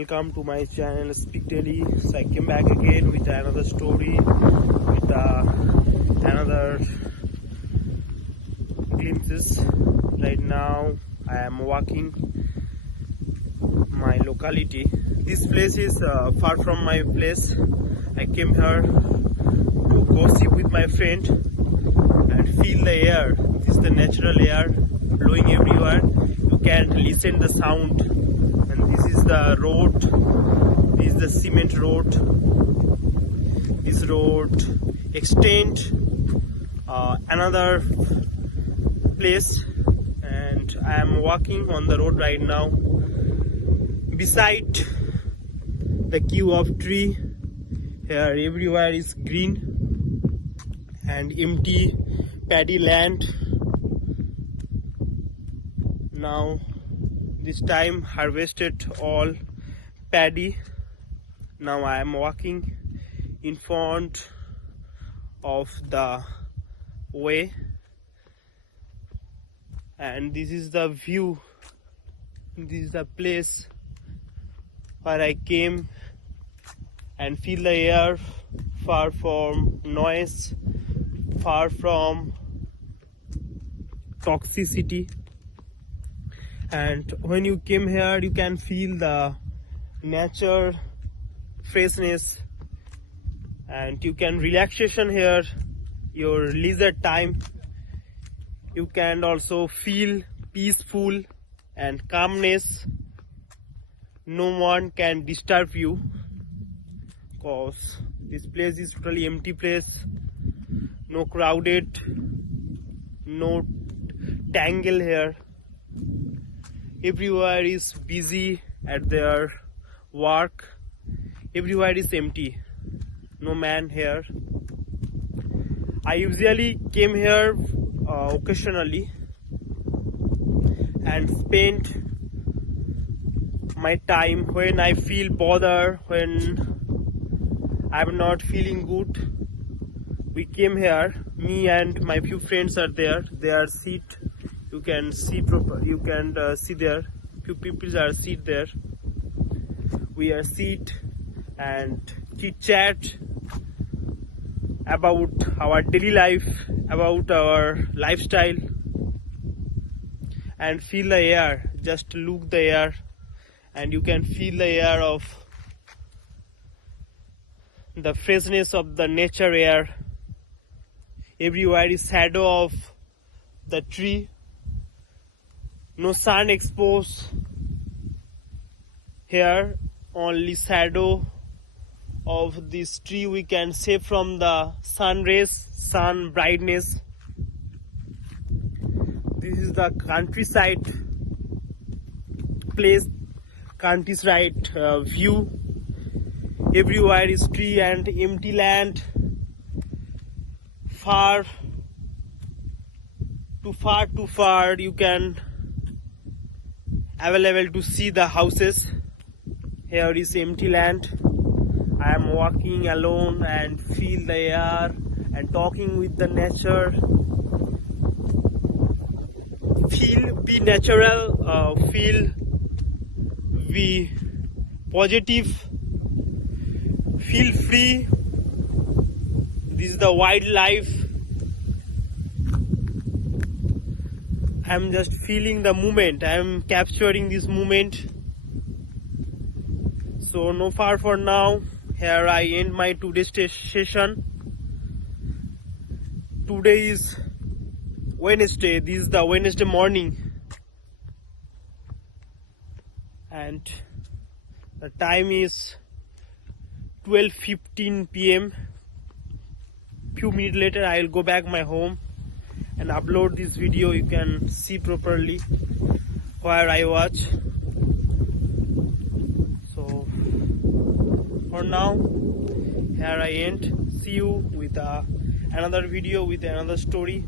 welcome to my channel Speak Daily. So I came back again with another story, with another glimpses. Right now I am walking my locality. This place is far from my place. I came here to gossip with my friend and feel the air. This is the natural air blowing everywhere. You can listen the sound. And this is the road. This is the cement road. This road extend another place, and I am walking on the road right now. Beside the queue of tree, here everywhere is green and empty paddy land. Now this time harvested all paddy. Now I am walking in front of the way, and this is the view. This is the place where I came and feel the air, far from noise, far from toxicity. And when you came here, you can feel the nature freshness, and you can relaxation here, your leisure time. You can also feel peaceful and calmness. No one can disturb you, because this place is totally empty place. No crowded, no tangle here. Everywhere is busy at their work. Everywhere is empty. No man here. I usually came here occasionally and spend my time when I feel bothered, when I'm not feeling good. We came here, me and my few friends are there. They are seat. You can see proper. You can see there. Few people are seat there. We are seat and chit chat about our daily life, about our lifestyle, and feel the air. Just look the air, and you can feel the air of the freshness of the nature air. Everywhere is shadow of the tree. No sun exposed here, only shadow of this tree we can save from the sun rays, sun brightness. This is the countryside place, countryside view. Everywhere is tree and empty land. Far too far you can available to see the houses. Here is empty land. I am walking alone and feel the air and talking with the nature. Be natural, be positive, feel free. This is the wildlife. I'm just feeling the moment. I'm capturing this moment. So no far for now. Here I end my today's session. Today is Wednesday. This is the Wednesday morning, and the time is 12:15 p.m. Few minutes later I will go back my home and upload this video. You can see properly where I watch. So for now, here I end. See you with another video with another story.